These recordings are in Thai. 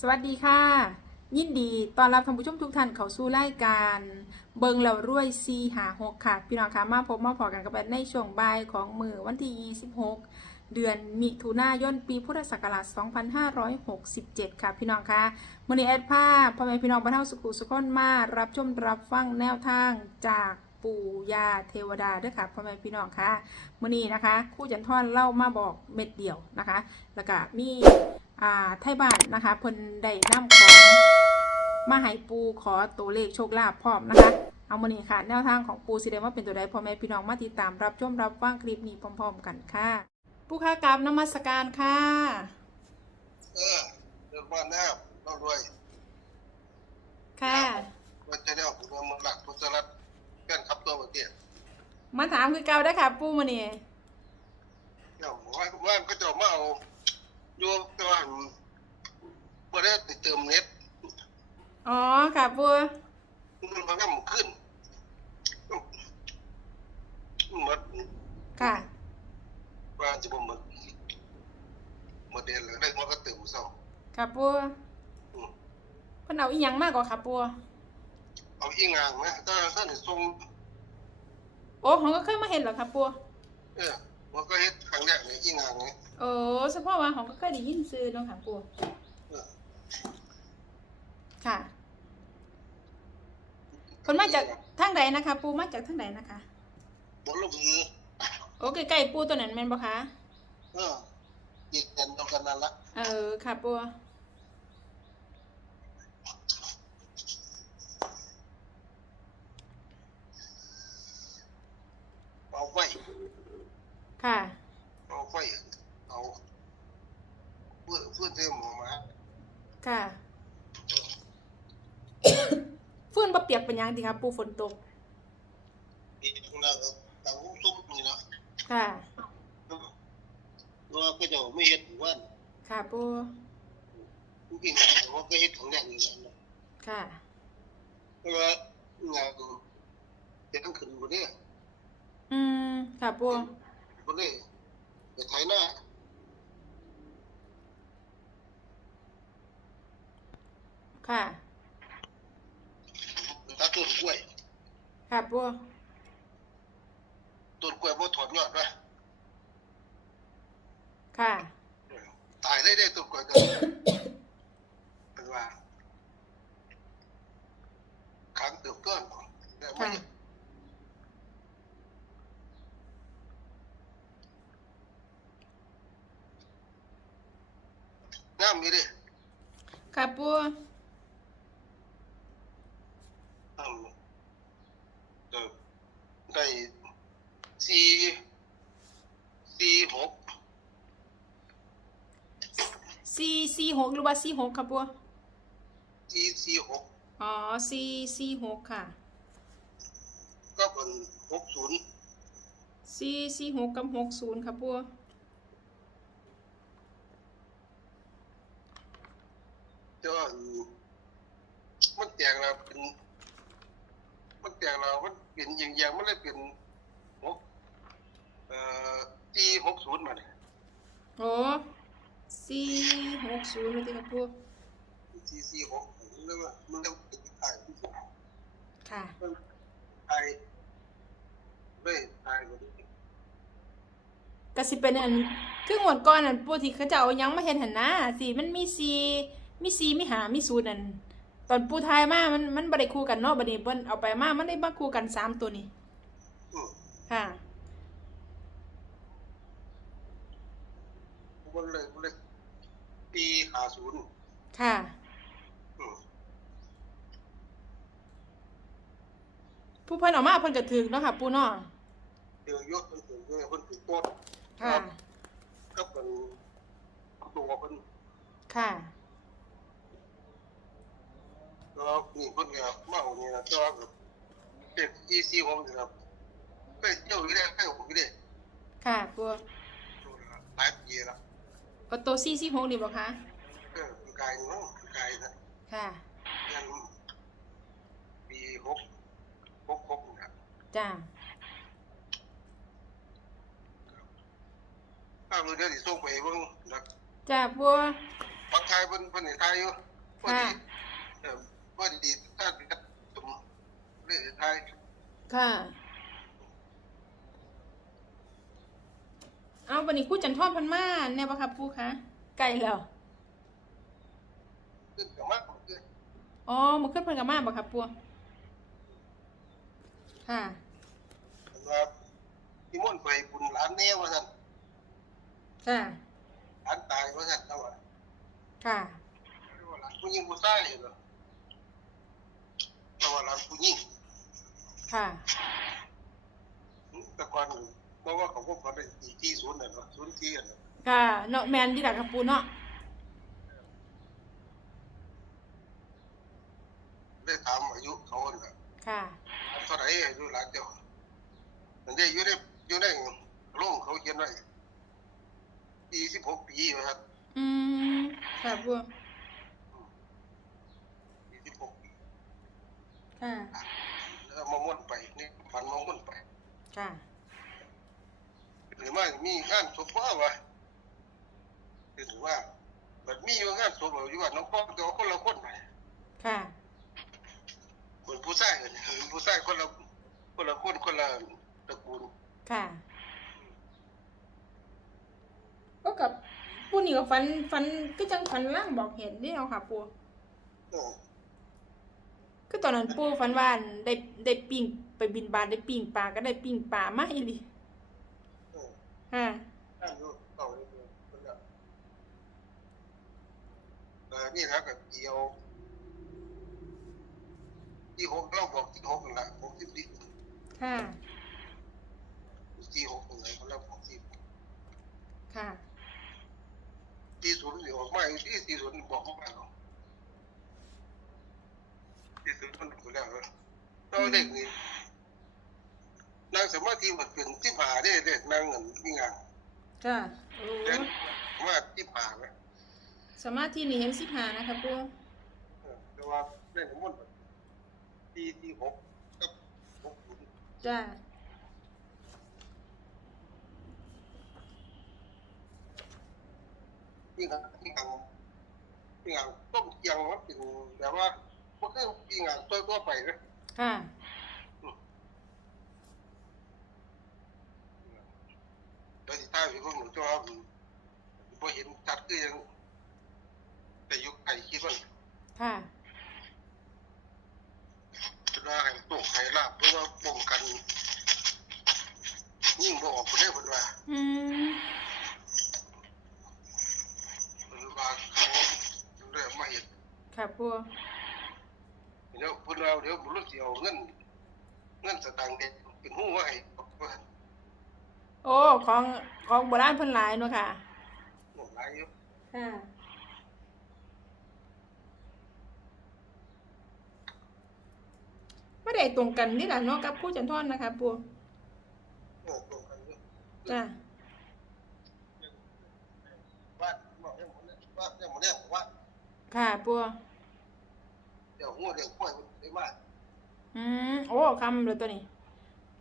สวัสดีค่ะ ยินดีต้อนรับท่านผู้ชมทุกท่านเข้าสู่รายการ เบิงแล้วรวยซีหาหกค่ะ พี่น้องคะมาพบมาพอกันกับแบในช่วงบ่ายของมือวันที่ 26 เดือนมิถุนายนปีพุทธศักราช 2567 ค่ะ พี่น้องคะมือนี้แอดภาพพ่อแม่พี่น้องบรรเทาสุขุสุขนมา รับชมรับฟังแนวทางจากปู่ยาเทวดาด้วยค่ะพ่อแม่พี่น้องคะมื่อนี้นะคะ คู่จันทอนเล่ามาบอกเม็ดเดียวนะคะ แล้วก็มี อ่าไทยบ้านนะคะเพิ่นได้นำของมาให้ปูขอตัวเลขโชคลาภพร้อมนะคะ เอามานี่ค่ะ แนวทางของปูสิได้ว่าเป็นตัวใดพ่อแม่พี่น้องมาติดตามรับชมรับฟังคลิปนี้พร้อม ๆ กันค่ะปูค่ากราบนมัสการค่ะ เออเดินบ้านแนบเรารวยค่ะว่าจะได้ออกเมืองเมืองหลักพุทธรัตน์เพื่อนขับตัวเมื่อกี้มาถามคือเก่าได้อค่ะ ปูมานี่เดี๋ยวว่าว่าก็จะมาเอา อยู่แต่ว่าบ่ได้ติดเติมเน็ตอ๋อค่ะปูมันมันก็ขึ้นหมดค่ะว่าจะบ่หมดหมดเดือนแล้วได้มันก็เติมซ่อมค่ะปูอืมเพิ่นเอาอีหยังมากกว่าค่ะปูเอาอีงางนะถ้าถ้าได้ส่งโอ้ของก็เคยมาเห็นเหรอค่ะปูเออมันก็เฮ็ดครั้งแรกในอีงางนี่ โอ้เฉพาะว่าของก็เคยได้ยินซื้อเนาะค่ะปูเออค่ะคนมาจากทางใดนะคะ ปูมาจากทางใดนะคะบ่ลงมือโอ้ใกล้ๆปูตัวนั้นแม่นบ่คะเอออีกกันเดียวกันนั่นละเออค่ะปูเอาไว้ค่ะ เอาไฟเอาเพื่อเพื่อเตรียมหมอมา ค่ะ ฟื้นบ่เปียกเป็นหยังดีครับปูฝนตก อีกตรงนั้นก็ต่างหุ้มซุ้มนี่นะค่ะว่าก็จะไม่เห็นว่าค่ะปูผู้กินว่าก็เห็นของแดงนี่แหละค่ะ เพราะว่างานจะต้องขึ้นบ่ได้อืม ค่ะปูบ่ได้ไปไถหน้า ค่ะตัดต้นกล้วย ค่ะปูต้นกล้วยบ่ถอดยอดไว้ค่ะ ตายได้ได้ต้นกล้วยก็เป็นว่าขังเติบต้นแต่ไม่ค่ะงามอยู่ดิค่ะปู อืมเออ ได้สี่สี่หกสี่สี่หกหรือว่าสี่หกค่ะปูสี่สี่หกอ๋อสี่สี่หกค่ะ ก็เป็นหกศูนย์สี่สี่หกกับหกศูนย์ค่ะปูแต่ว่ามันแตกแล้วเป็นมันแตกแล้วมัน เป็นอย่างอย่างมันเลยเป็นหกเอ่อสี่หกศูนย์มาเนี่ยโอ้สี่หกศูนย์เลยค่ะปูสี่สี่หกเรียกว่ามันเรียกว่าเป็นไทยที่สุดค่ะ มันไทยเลยไทยกว่านี้ก็สิเป็นอันคืองวดก่อนอันปูที่เขาจะเอาหยังมาเฮ็ดหั่นนะสิมันมีสีมีสีมีหามีศูนย์นั่น ตอนปูทายมามันมันบ่ได้คู่กันเนาะบัดนี้เพิ่นเอาไปมามันได้มาคู่กันสามตัวนี้อืมค่ะมันเลยมันเลยปีห้าศูนย์ค่ะอืมผู้เพิ่นเออกมาเพิ่นก็ถึกเนาะค่ะ ปูเนาะเดี๋ยวยกมันถึงเนี่ยมันถึงต้นค่ะ ก็เป็นตัวเป็นค่ะ แล้วนี่เพิ่นก็เมานี่นะแต่ว่าก็เป็นอีซีผมนี่ครับไปเที่ยวอยู่ได้ไปผมอยู่ได้ค่ะปูหลายปีแล้วออโต้46นี่บ่คะเออเป็นกายนี่เนาะเป็นกายนะค่ะยันปีหกหกหกนะครับจ้าถ้ามือเดียวสิส่งไปเบิ่งนะจ้าปูฟังทายเพิ่นเพิ่นให้ทายอยู่พอดีเออพอดีถ้าสมเลยทาย ค่ะ เอาวั นนี้ครู่จันทอดพันมาแน่ปะครับปูคะไก่แล้วขึ้นกับมากขึ้นอ๋อมาขึ้นเพันกับมาบ่ครับปูค่ะว่าที่ม่วนไปบุญหลานแน่ว่าซั่นค่ะหลานตายว่าซั่นแล้วว่าค่ะหลานผู้หญิงผู้ชายเหรอแต่ว่าหลานผู้หญิงค่ะแต่ก่อน เพราะว่าเขาก็ฝันได้ที่ที่ศูนย์น่ะเนาะศูนย์ที่อะเนาะค่ะเนาะแมนที่ดักครับปูเนาะได้ถามอายุเขาน่ะค่ะเท่าไหร่อายุหลานเจ้าอันนี้อยู่ในอยู่ในโรงเขาเขียนไว้ปีสิบหกปีว่าครับอืมค่ะปูปีสิบหกปีค่ะแล้วมาม่วนไปนี่ฝันมาม่วนไป ค่ะ หรือว่ามีงานศพว่าวะหรือว่าแบบมีอยู่งานศพอยู่ว่าน้องพ่อเดี๋ยวคนละคนไปค่ะคนผู้ชายกันคนผู้ชายคนละคนละคนคนละตระกูลค่ะก็กับปูนี่ก็ฟันฟันก็จังฟันล่างบอกเห็นนี่เอาค่ะปูเออคือตอนนั้นปูฟันว่าอั่นได้ได้ปิ้งไปบินบาทได้ปิ้งปลาก็ได้ปิ้งปลามาอีหลีเออค่ะนั่นอยู่เก่าเลยคนละเออนี่นะกับเดียว ที่หกเราบอกที่หกนั่นแหละหกสิบสี่ค่ะ ที่หกตรงไหนเขาเล่าบอกที่ค่ะที่ศูนย์นี่ออกมาอยู่ที่ที่ศูนย์บอกมาหรอกที่ศูนย์มันถูกแล้วเหรอเราเด็กนี่ นางสมาธิมันเป็นที่ผาได้เด็กนางเงินมีงานค่ะโอ้เด็กว่าที่ผาไหมสมาธินี่เห็นสิบหานะคะปูเออแต่ว่าเล่นทั้งหมดที่ที่หกกับหกศูนย์จ้าที่งานที่งานที่งานต้องเกียงมันเป็นแบบว่ามันก็ที่งานตัวตัวไปนะค่ะ โดยที่ท้ายพี่พวกหนูจะว่าพอเห็นชัดก็ยังแต่ยุคไก่คิดว่าค่ะจะว่าให้ตกให้ลาบหรือว่าป้องกัน ยิ่งบ่ออกคนได้คนว่าอืมหรือว่าเขาเริ่มมาเห็นค่ะปูเดี๋ยวพูดเราเดี๋ยวบุรุษเสียวเงินเงินสตางค์เด็กเป็นหูว่าให้ว่า โอ้ของของโบราณเพิ่นหลายเนาะค่ะหมดหลายอยู่ค่ะไม่ได้ตรงกันนี่แหละเนาะกับผู้จันทอนนะคะปูโอ้ตรงกันอยู่จ้าว่าบอกยังหมดเนี่ยว่ายังหมดเนี่ยว่าค่ะปูเดี๋ยวหัวเดี๋ยวกล้วยมันได้มากอืมโอ้คำเลยตัวนี้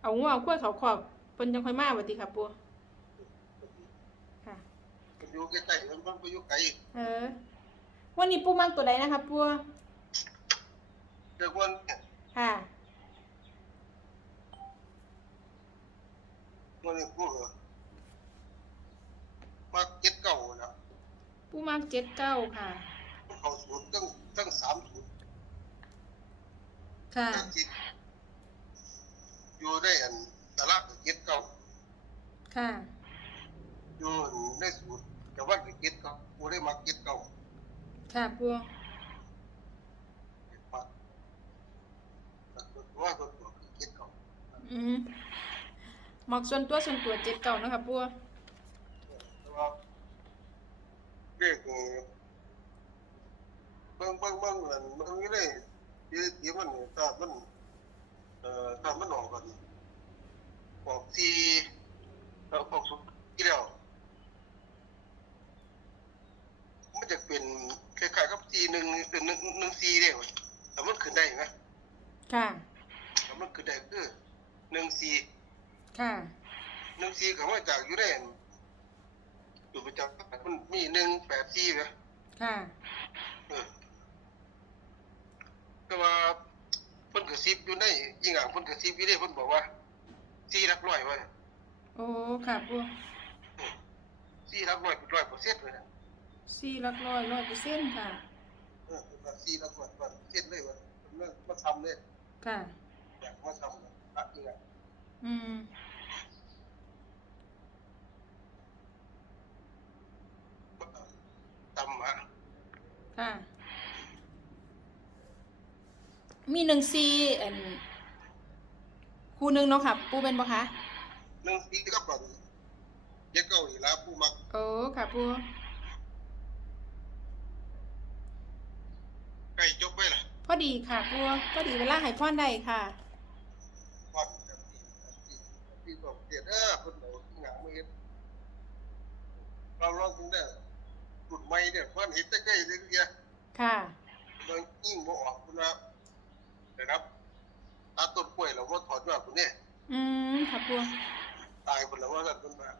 เอางัวเอากล้วยเขาขอบเพิ่นจังค่อยมาวัติค่ะปูค่ะมันอยู่ใกล้ๆมันมันไปอยู่ไกลเออ วันนี้ปูมักตัวใดนะคะปูเดี๋ยววันเนี่ยค่ะ มันนี่พูดเหรอมาเก็ดเก่าแล้วปูมักเจ็ดเก้าค่ะ เขาสูตรตั้งตั้งสามสูตรค่ะ ตั้งจิตอยู่ได้อัน ตลาดเก็ดเก่าค่ะอยู่ในสูตรแต่ว่าเก็ดเก่ากูได้มาเก็ดเก่าค่ะปูเก็ดมาแต่ตัวว่าตัวตัวคือเก็ดเก่าอืมมักส่วนตัวส่วนตัวเจ็ดเก้านะคะปูแต่ว่าเรียกเบิ่งเบิ่งเบิ่งนั่นมันไม่ได้ที่ที่มันถ้ามันเอ่อถ้ามันออกกัน ออกที่เราออกสุดที่แล้วมันจะเป็นคล้ายๆกับซีหนึ่งหนึ่งหนึ่งหนึ่งซีเดียวแต่มันขึ้นได้นะค่ะแต่มันขึ้นได้คือหนึ่งซีค่ะหนึ่งซีก็มาจากอยู่ได้อยู่ประจำมันมีหนึ่งแปดซีนะค่ะเออแต่ว่าเพิ่นกระซิบอยู่ในยิงอ่างเพิ่นกระซิบอยู่ในเพิ่นบอกว่า สี่หลักร้อยว่าโอ้ค่ะปูสี่หลักร้อยเป็นร้อยเปอร์เซ็นต์เลยนะสี่หลักร้อยร้อยเปอร์เซ็นต์ค่ะ เออเป็นว่าสี่หลักร้อยร้อยเปอร์เซ็นต์เลยว่าเพิ่นมาทำเลยค่ะ อยากมาทำนะรักยิงอ่างอืมทำมาค่ะ มีหนึ่งซีอัน คู่หนึ่งเนาะค่ะ ปูเป็นปะคะหนึ่งปีก็ก่อนเยอะเก้าอีลาผู้มักโอ้ค่ะปูใกล้จบไปล่ะพอดีค่ะปูพอดีเวลาใหายพ่อนได้ค่ะก่อนที่ที่ที่บอกเดียดเออเพิ่นบอกยิงอ่างไม่เห็นเราลองถึงได้จุดไม้เนี่ยเพิ่นเห็นแต่ใกล้เรื่องเดียวค่ะมันยิ่งบ่ออกคุณนะนะครับตัดต้นกล้วยเราก็ถอดยอดคุณเนี่ย อืมค่ะ ปูตายคนแล้วว่ากันมันมา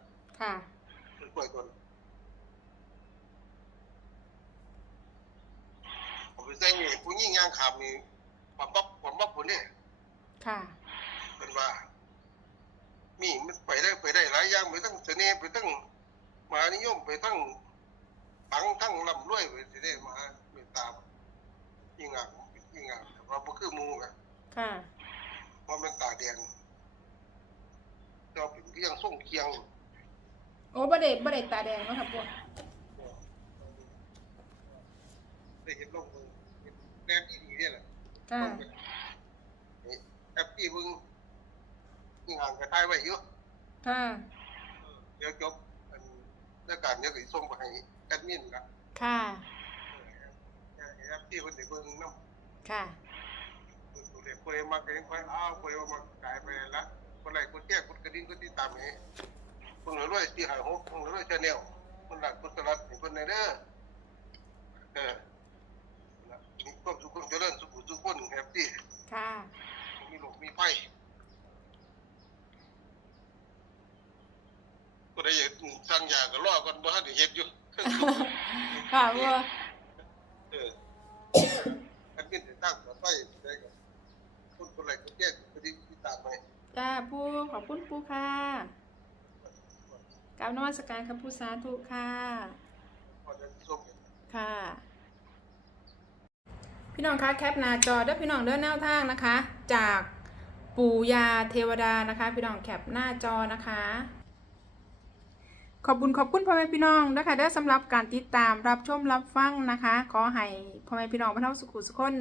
ค่ะต้นกล้วยก่อนผมไปใส่นี่ผู้ยิ่งยางขามนี่ความบับความบับคนเนี่ยค่ะเป็นว่า มีมันไปได้ไปได้หลายอย่างไปทั้งเสน่ห์ไปทั้งมหานิยมไปทั้งตังทั้งลำรวยไปสิได้มาเมตตายิ่งอะยิ่งอะแต่ว่าบ่คือหมู่อะค่ะเพราะมันตาแดง เจ้าเป็นก็ยังส่งเคียงโอ้บ่ได้บ่ได้ตาแดงเนาะค่ะปูได้เห็นลงมือเห็นแนบอีดีเนี่ยแหละค่ะนี่แอปปี้เพิ่งยิ่งห่างกระทายไว้เยอะค่ะ เดี๋ยวจบอันเรื่องการเนี้ยก็สิส่งไปให้แอดมินละค่ะ เออแอปปี้เพิ่นได้เบิ่งนำค่ะผู้ใดผู้ใดมักก็ยังค่อยอ้าวผู้ใดบ่มักกลายไปละ คนไหนคนแก่คนกระดิ่งคนที่ตามให้เพิ่นรวยสิหาหกเพิ่นรวยชาแนลเพิ่นรักเพิ่นสลัดให้เพิ่นได้เด้อเออนี่ความสุขความเจริญสุขสุขคนแฮปปี้ค่ะมีโรคมีไฟก็ได้อยากสั่งยาก็รอก่อนบ่ทันได้เฮ็ดอยู่ค่ะปูเอออันนี้จะตั้งต่อไปได้ก็คนคนไหนคนแก่คนที่ที่ตามไป จ้าปูขอบคุณปูค่ะกราบนมัสการครับปูสาธุค่ะ ค่ะ พี่น้องคะแคปหน้าจอเด้อพี่น้องเดินแนวทางนะคะ จากปู่ยาเทวดานะคะ พี่น้องแคปหน้าจอนะคะ ขอบคุณขอบคุณพ่อแม่พี่น้องนะคะได้อสำหรับการติดตามรับชมรับฟังนะคะ ขอให้พ่อแม่พี่น้องพระเท่าสุขุสุขคน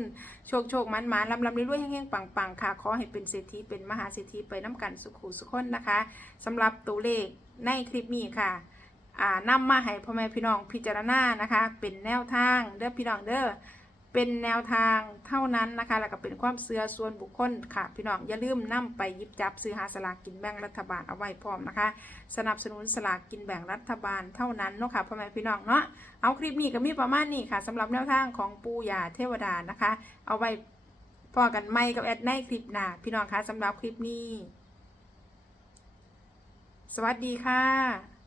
โชคโชคมันมันลำลำรวยๆแห้งๆปังๆค่ะ ขอให้เป็นเศรษฐีเป็นมหาเศรษฐีไปน้ำกันสุขุสุขคนนะคะสำหรับตัวเลขในคลิปนี้ค่ะอ่านำมาให้พ่อแม่พี่น้องพิจารณานะคะ เป็นแนวทางเด้อพี่น้องเด้อ เป็นแนวทางเท่านั้นนะคะ แล้วก็เป็นความเสื่อส่วนบุคคลค่ะ พี่น้องอย่าลืมนำไปยิบจับซื้อหาสลากกินแบ่งรัฐบาลเอาไว้พร้อมนะคะ สนับสนุนสลากกินแบ่งรัฐบาลเท่านั้นเนาะค่ะพ่อแม่พี่น้องเนาะเอาคลิปนี้ก็มีประมาณนี้ค่ะสำหรับแนวทางของปูยาเทวดานะคะ เอาไว้พอกันไม่กับแอดในคลิปหน้าพี่น้องคะสำหรับคลิปนี้ สวัสดีค่ะ